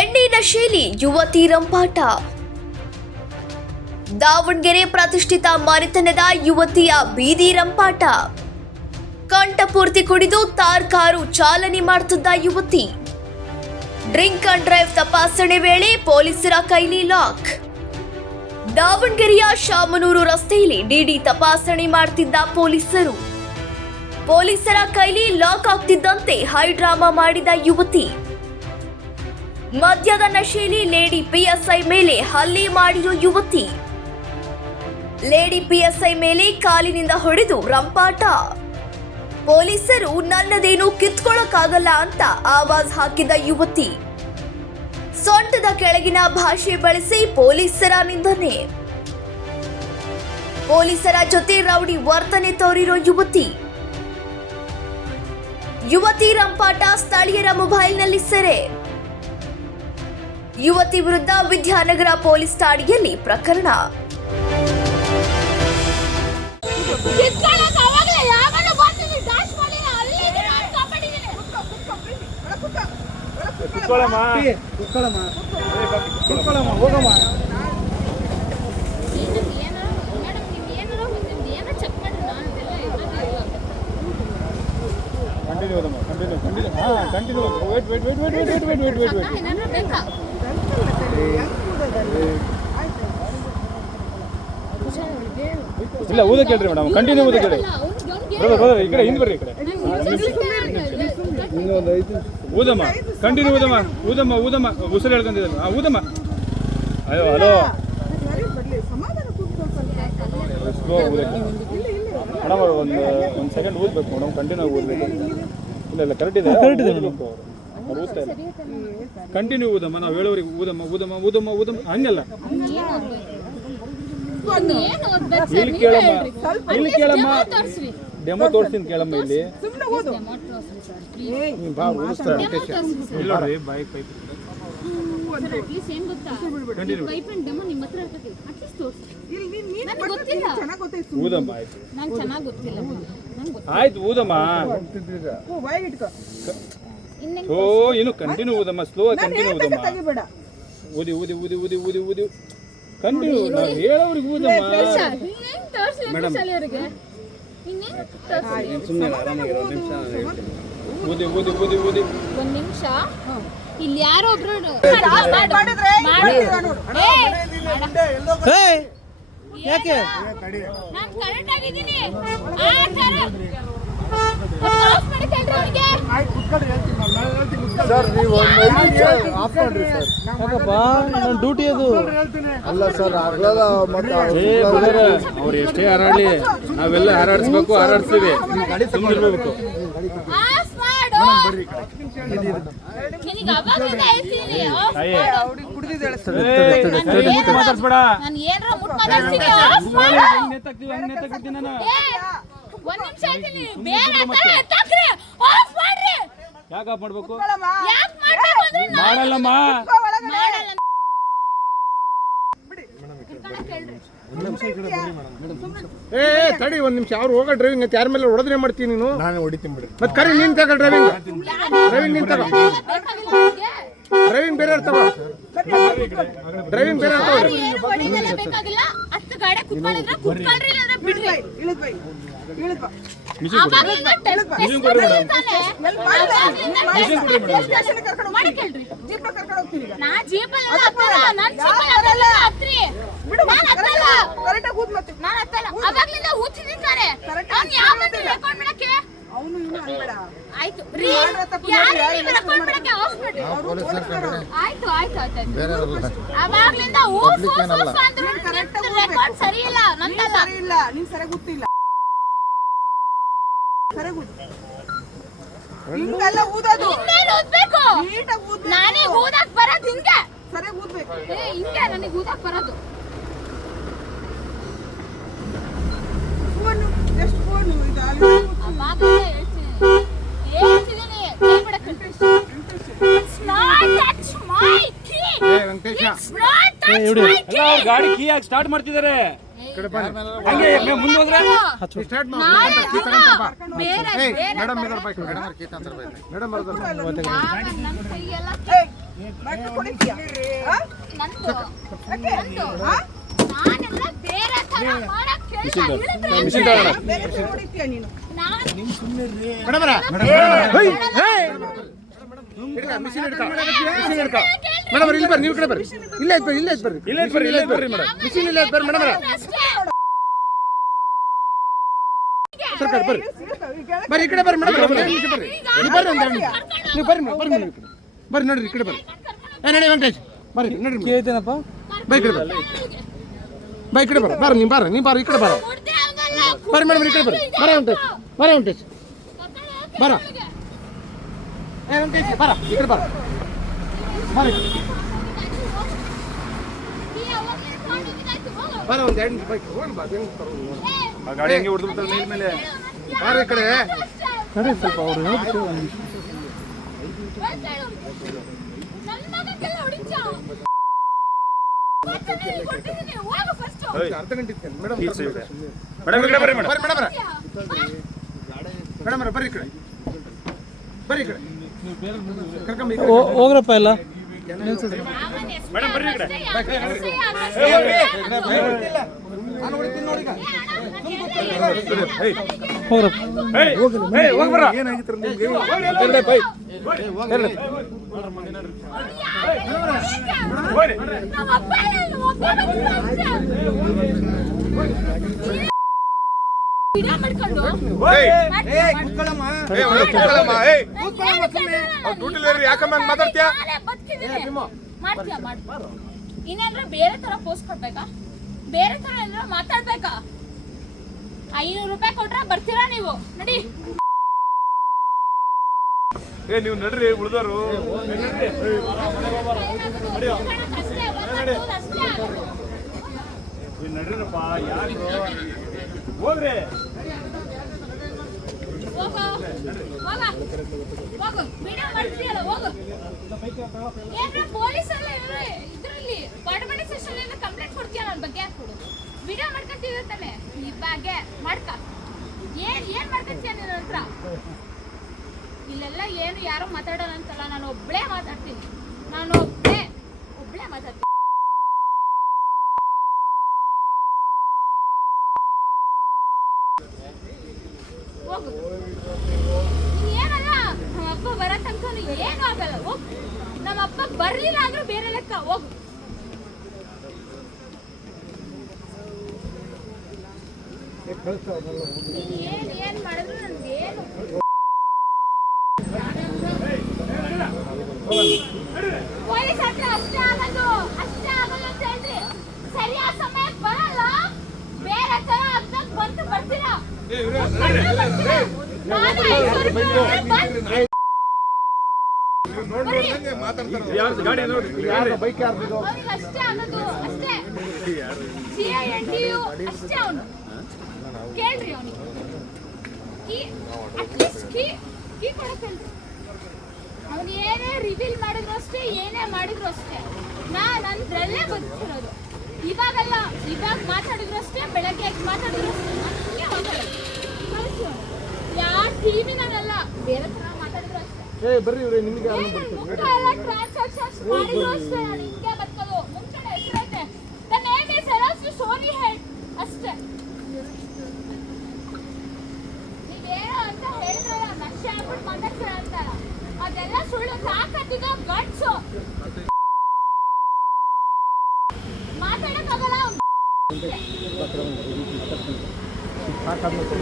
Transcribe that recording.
ಎಣ್ಣೆ ನಶೆಯಲ್ಲಿ ಯುವತಿ ರಂಪಾಟ. ದಾವಣಗೆರೆ ಪ್ರತಿಷ್ಠಿತ ಮನೆತನದ ಯುವತಿಯ ಬೀದಿ ರಂಪಾಟ. ಕಂಠಪೂರ್ತಿ ಕುಡಿದು ತಾರ್ ಕಾರು ಚಾಲನೆ ಮಾಡುತ್ತಿದ್ದ ಯುವತಿ. ಡ್ರಿಂಕ್ ಅಂಡ್ ಡ್ರೈವ್ ತಪಾಸಣೆ ವೇಳೆ ಪೊಲೀಸರ ಕೈಲಿ ಲಾಕ್. ದಾವಣಗೆರೆಯ ಶಾಮನೂರು ರಸ್ತೆಯಲ್ಲಿ ಡಿಡಿ ತಪಾಸಣೆ ಮಾಡುತ್ತಿದ್ದ ಪೊಲೀಸರು. ಪೊಲೀಸರ ಕೈಲಿ ಲಾಕ್ ಆಗ್ತಿದ್ದಂತೆ ಹೈ ಡ್ರಾಮಾ ಮಾಡಿದ ಯುವತಿ. ಮದ್ಯದ ನಶೆಯಲ್ಲಿ ಲೇಡಿ ಪಿಎಸ್ಐ ಮೇಲೆ ಹಲ್ಲೆ ಮಾಡಿರೋ ಯುವತಿ. ಲೇಡಿ ಪಿಎಸ್ಐ ಮೇಲೆ ಕಾಲಿನಿಂದ ಹೊಡೆದು ರಂಪಾಟ. ಪೊಲೀಸರು ನನ್ನದೇನು ಕಿತ್ಕೊಳ್ಳೋಕ್ಕಾಗಲ್ಲ ಅಂತ ಆವಾಜ್ ಹಾಕಿದ ಯುವತಿ. ಸೊಂಟದ ಕೆಳಗಿನ ಭಾಷೆ ಬಳಸಿ ಪೊಲೀಸರ ನಿಂದನೆ. ಪೊಲೀಸರ ಜೊತೆ ರೌಡಿ ವರ್ತನೆ ತೋರಿರೋ ಯುವತಿ. ಯುವತಿ ರಂಪಾಟ ಸ್ಥಳೀಯರ ಮೊಬೈಲ್ನಲ್ಲಿ ಸೆರೆ. ಯುವತಿ ವಿರುದ್ಧ ವಿದ್ಯಾನಗರ ಪೊಲೀಸ್ ಠಾಣೆಯಲ್ಲಿ ಪ್ರಕರಣ. ಇಲ್ಲ ಊದ ಕೇಳ್ರಿ ಮೇಡಮ್, ಕಂಟಿನ್ಯೂ ಊದ ಕೇಳಿ. ಈ ಕಡೆ ಹಿಂದೆ ಬರ್ರಿ, ಈ ಕಡೆ ಊದಮ್ಮ, ಕಂಟಿನ್ಯೂ ಊದಮ್ಮ, ಊದಮ್ಮ ಊದಮ್ಮ, ಉಸಿರು ಹೇಳ್ಕೊಂಡಿದ್ದಾನೆ. ಊದಮ್ಮ. ಅಯ್ಯೋ ಹಲೋ ಸ್ಲೋ ಊದಕ್ಕೆ ಮೇಡಮ್. ಒಂದು ಸೆಕೆಂಡ್ ಊದ್ಬೇಕು ಮೇಡಮ್, ಕಂಟಿನ್ಯೂ ಊದ್ಬೇಕು. ಇಲ್ಲ ಕರೆಕ್ಟ್ ಇದೆ, ಕರೆಕ್ಟ್ ಇದೆ ಮೇಡಮ್. ಅವ್ರು ಊದ್ತಾ ಇಲ್ಲ, ಕಂಟಿನ್ಯೂ ಊದಮ್ಮ. ನಾವು ಹೇಳೋರಿಗೆ ಊದಮ್ಮ ಊದಮ್ಮ ಊದಮ್ಮ ಊದಮ್ಮ ಹಂಗಲ್ಲ. ಇಲ್ಲಿ ಕೇಳಮ್ಮ, ಇಲ್ಲಿ ಕೇಳಮ್ಮ, ಡೆಮೋ ತೋರಿಸ್ತೀನಿ ಕೇಳಮ್ಮ. ಇಲ್ಲಿ ಊದಮ್ಮ. ಆಯ್ತು ಊದಮ್ಮ. ಓ ಇನ್ನು ಕಂಟಿನ್ಯೂ ಊದಮ್ಮ, ಸ್ಲೋ ಕಂಟಿನ್ಯೂ ಊದಮ್ಮ. ಊದಿ ಊದಿ ಊದಿ ಊದಿ ಊದಿ ಊದಿ ಕಂಟಿನ್ಯೂ. ನಾವು ಹೇಳೋರಿಗೆ ಊದಮ್ಮ ಮೇಡಮ್. ಸುಮ್ಮನೆ ಆರಾಮಾಗಿ ಒಂದು ನಿಮಿಷ ಊದಿ ಊದಿ ಊದಿ ಊದಿ ಒಂದು ನಿಮಿಷ. ಇಲ್ಲಿ ಯಾರೋ ಒಬ್ರು ಯಾಕೆ ನಾನು ಕರೆಕ್ಟ್ ಆಗಿದ್ದೀನಿ. ಸರ್ ನೀವು ಆಫ್ ಮಾಡ್ರಿ ಸರ್. ಯಾಕಪ್ಪ ನನ್ನ ಡ್ಯೂಟಿ ಅದು ಅಲ್ಲ ಸರ್. ಆಗಲ್ಲ ಮತ್ತೆ ಅವ್ರು ಎಷ್ಟೇ ಹಾರಾಡ್ಲಿ ನಾವೆಲ್ಲ ಹಾರಾಡಿಸ್ಬೇಕು, ಹಾರಾಡಿಸ್ತೀವಿ. ಸುಮ್ಮನಿರ್ಬೇಕು. ಮಾತಾಡ್ಸ್ಬೇಡ. ಯಾಕೆ ಆಫ್ ಮಾಡ್ಬೇಕು? ಮಾಡಲ್ಲಮ್ಮ. ತಡಿ ಒಂದ್ ನಿಮಿಷ. ಅವ್ರು ಹೋಗೋ ಡ್ರೈವಿಂಗ್ ಯಾರ ಮೇಲೆ ಹೊಡೆದ್ರೆ ಮಾಡ್ತೀನಿ ನೀನು? ನಾನು ಹೊಡಿತೀನಿ ಬಿಡಿ. ಮತ್ತೆ ಕರಿ ನೀನ್ ತಗೋ ಡ್ರೈವಿಂಗ್. ಡ್ರೈವಿಂಗ್ ನೀನ್ ತಗೋ. ಡ್ರೈವಿಂಗ್ ಬೇರೆ ತಗೋ. ಡ್ರೈವಿಂಗ್ ಬೇರೆ ತಗೋ. ಹಿಂಗೆಲ್ಲ ಊದೋದು ನಾನೇ ಊದಕ್ ಬರೋದು ಹಿಂಗೆ. ಸರಿಯಾಗಿ ಊದ್ಬೇಕು. ಹಿಂಗೆ ನನಗೆ ಊದಕ್ ಬರೋದು. ಫೋನು ಎಷ್ಟು ಫೋನು ಇದು ಹೇಳ್ತಿದ್ದೀನಿ. ಗಾಡಿ ಕೀ ಹಾಕಿ ಸ್ಟಾರ್ಟ್ ಮಾಡ್ತಿದ್ದಾರೆ. ಮುಂದೋದ್ರೆ ಮೇಡಮ್ ಬಾಕಿ ಕೊಡಿದ್ಯಾ? ಆ? ನಂದು ಯಾಕೆ? ನಂದು ಆ? ನಾನೆಲ್ಲ ಬೇರೆ ತರ ಮಾಡಕ್ ಕೇಳಿಲ್ಲ ಹೇಳಿದ್ರೆ ಮಿಷಿನ್ ತಗೋಣ. ಬೇರೆ ಕಡೆ ಹೊಡಿತೀಯ ನೀನು ನಾನು ಮೇಡಮರ ಮಿಷಿನ್ ಹಿಡ್ಕ ಮೇಡಮ್ ಇಲ್ಲಿ ಬರ್ರಿ ನೀವು ಕಡೆ ಬರ್ರಿ ಇಲ್ಲೇ ಐತ್ ಬರ್ರಿ ಇಲ್ಲೇ ಬರ್ರಿ ಮೇಡಮ್. ಮಿಷಿನ್ ಇಲ್ಲೇ ಐತ್ ಬರ್ರಿ ಮೇಡಮರ ಅಷ್ಟೇ ಸರ್ಕಾರ ಬರ್ರಿ ಈಗ ಬರ್ರಿ ಈ ಕಡೆ ಬರ್ರಿ ಮೇಡಮ್ ಬರ್ರಿ ನೀವು ಬರ್ರಿ ಒಂದು ನೀವು ಬರ್ರಿ ಮೇಡಮ್ ಬರ್ರಿ ಮೇಡಮ್ ಬರ್ರಿ ನೋಡ್ರಿ ಈ ಕಡೆ ಬರ್ರಿ ನಡಿ ವೆಂಕಟೇಶ್ ಬರ್ರಿ ನೋಡ್ರಿ ಕೇಳ್ತೇನಪ್ಪ ಬೈ ಕಡೆ ಬರ್ರಿ ಬೈ ಕಡೆ ಬರ್ರಿ ಬರ್ರಿ ನೀವು ಬರ್ರಿ ಈ ಕಡೆ ಬರ್ರಿ ಕೊಡ್ದೆ ಆಗಲ್ಲ ಬರ್ರಿ ಮೇಡಮ್ ಈ ಕಡೆ ಬರ್ರಿ ಬರ್ರಿ ವೆಂಕಟೇಶ್ ಬರ ವೆಂಕಟೇಶ್ ಬರ ಈ ಕಡೆ ಬರ ಬರ್ರಿ ಬರ ಒಂದು 2 ನಿಮಿಷ ಬೈಕ್ ಹೋಗಿ ಬಾ ಹೆಂಗ್ ತರೋದು ಆ ಗಾಡಿ ಹಂಗೆ ಹೊಡೆದ್ಬಿಡ್ತಾರೆ ಮೇಲ್ ಮೇಲೆ. ಬಾರ ಈ ಕಡೆ ಕಡೆ ಸ್ವಲ್ಪ ಅವ್ರು ಹೇಳ್ಬಿಟ್ಟು ಒಂದು ನನ್ನ ಮಗಕ್ಕೆಲ್ಲ ಹೊಡಿಚ ಕೊಡ್ತಿದ್ದೀನಿ ಹೋಗು ಫಸ್ಟ್ ಅರ್ಧ ಗಂಟೆ ಇತ್ತು ಮೇಡಮ್ ಈ side. ಮೇಡಮ್ ಈ ಕಡೆ ಬರ್ರಿ ಮೇಡಮ್. ಬರ್ರಿ ಮೇಡಮ್ ಬರ್ರಿ ಈ ಕಡೆ ಬರ್ರಿ ಈ ಕಡೆ ಕರ್ಕೊಂಬ ಈ ಕಡೆ ಹೋಗ್ರಪ್ಪ ಎಲ್ಲ ಮೇಡಮ್ ಬರ್ರಿ ಈ ಕಡೆ. ನಾನು ಹೊಡಿತೀನಿ ನೋಡಿ ಈಗ ಏಯ್ ಹೋಗ್ರಪ್ಪ ಏಯ್ ಹೋಗಿ ಬರ್ರ. ಏನಾಗಿತ್ತು ನಿಮ್ಗೆ ಹೋಗ್ರಿ. ವಿಡಿಯೋ ಮಾಡ್ಕೊಂಡು ಯಾಕಮ್ಮ ಹಂಗ್ ಮಾತಾಡ್ತೀಯ ಮಾಡ್ತೀಯ ಇನ್ನೇನ್ರ ಬೇರೆ ತರ ಪೋಸ್ಟ್ ಕೊಡ್ಬೇಕಾ ಬೇರೆ ತರ ಏನಾರ ಮಾತಾಡ್ಬೇಕಾ 500 ರೂಪಾಯಿ ಕೊಟ್ರೆ ಬರ್ತೀರಾ ನೀವು ನಡಿ ನೀವು ನಡ್ರಿ ಉಳಿದವರು. ನಡ್ರಿನಪ್ಪ ಯಾರು ಹೋಗ್ರಿ. ಹೋಗು ವಿಡಿಯೋ ಮಾಡ್ತೀಯಲ್ಲ ಹೋಗು ಏನ್ರ ಪೊಲೀಸ್ ಎಲ್ಲ ಇದ್ರಲ್ಲಿ ಬಡಬಡಿ ಸೆಷನ್ ಕಂಪ್ಲೇಂಟ್ ಕೊಡ್ತೀಯ ನನ್ನ ಬಗ್ಗೆ ಕೊಡು ವಿಡಿಯೋ ಮಾಡ್ಕೊಂತೀವಿ ತಾನೆ ಈ ಬಗ್ಗೆ ಮಾಡ್ಕ ಏನ್ ಮಾಡ್ಕೊಂತೀಯ ನಿನ್ನ ಹತ್ರ ಇಲ್ಲೆಲ್ಲ ಏನು ಯಾರು ಮಾತಾಡೋಣ ಅಂತಲ್ಲ ನಾನು ಒಬ್ಳೇ ಮಾತಾಡ್ತೀನಿ ನಾನು ಒಬ್ಳೇ ಮಾತಾಡ್ತೀನಿ ಹೋಗು ಏನಲ್ಲ ನಮ್ಮ ಅಪ್ಪ ಬರೋ ತನಕ ಏನು ಆಗಲ್ಲ ಹೋಗು ನಮ್ಮ ಅಪ್ಪ ಬರ್ಲಿಲ್ಲ ಅಂದ್ರೂ ಬೇರೆ ಲೆಕ್ಕ ಹೋಗು ಏನ್ ಮಾಡಿದ್ರು ನನ್ಗೆ ಏನು ಪೊಲೀಸ್ ಹತ್ರ ಅಷ್ಟೇ ಆಗೋದು ಅಂತ ಹೇಳ್ರಿ ಸರಿಯಾದ ಸಮಯಕ್ಕೆ ಬರಲ್ಲ ಬೇರೆ ತರ ಅದ್ನಾಗ್ ಬಂದು ಬರ್ತೀರಾ ನಾನು 500 ರೂಪಾಯಿ ಬಂದು ಯಾರ್ದು ಗಾಡಿ ನೋಡ್ರಿ. ಬೈಕ್ ಯಾರ್ದು ಅವ್ನಿಗೆ ಅಷ್ಟೇ ಆಗೋದು ಅಷ್ಟೇ CINTU ಅಷ್ಟೇ ಅವನು ಕೇಳ್ರಿ ಅವನಿಗೆ ಅಟ್ಲೀಸ್ಟ್ ಕೀ ಕೊಡಕ್ಕೆ ಹೇಳ್ರಿ ಅವನು ಏನೇ ರಿವೀಲ್ ಮಾಡಿದ್ರು ಅಷ್ಟೇ ಏನೇ ಮಾಡಿದ್ರು ಅಷ್ಟೇ ನಂದ್ರಲ್ಲೇ ಬದುಕಿರೋದು ಇವಾಗಲ್ಲ ಇವಾಗ ಮಾತಾಡಿದ್ರು ಅಷ್ಟೇ ಬೆಳಗ್ಗೆ ಮಾತಾಡಿದ್ರು ಅಷ್ಟೇ ನನಗೆ ಹೋಗಲ್ಲ ಕಳಿಸಿ ಯಾವ ಟಿವಿನಾಗಲ್ಲ ಬೇರೆ ಥರ ಮಾತಾಡಿದ್ರು ಅಷ್ಟೇ ಬರ್ರಿ ಇವ್ರೆ ನಿಮಗೆ ಮುಖ ಎಲ್ಲ ಟ್ರಾನ್ಸಾಕ್ಷನ್ಸ್ ಮಾಡಿದ್ರು ಅಷ್ಟೇ ನಾನು ಹಿಂಗೆ ಬದುಕೋದು ಮುಂಚೆನೆ ಹೆಸರೈತೆ ನನ್ನ ನೇಮ್ ಇಸ್ ಎಲಾಸ್ಟು ಸೋನಿ ಹೆಡ್ ಅಷ್ಟೇ ನೀವೇನೋ ಅಂತ ಹೇಳಿದ್ರಲ್ಲ ನಶೆ ಆಗ್ಬಿಟ್ಟು ಮಾತಾಡ್ತೀರ ಅಂತಾರ ಅದೆಲ್ಲ ಸುಳ್ಳು ತಾಕತ್ತಿಗೆ ಗಟ್ಸು ಮಾತಾಡಕ್ಕಾಗಲ್ಲ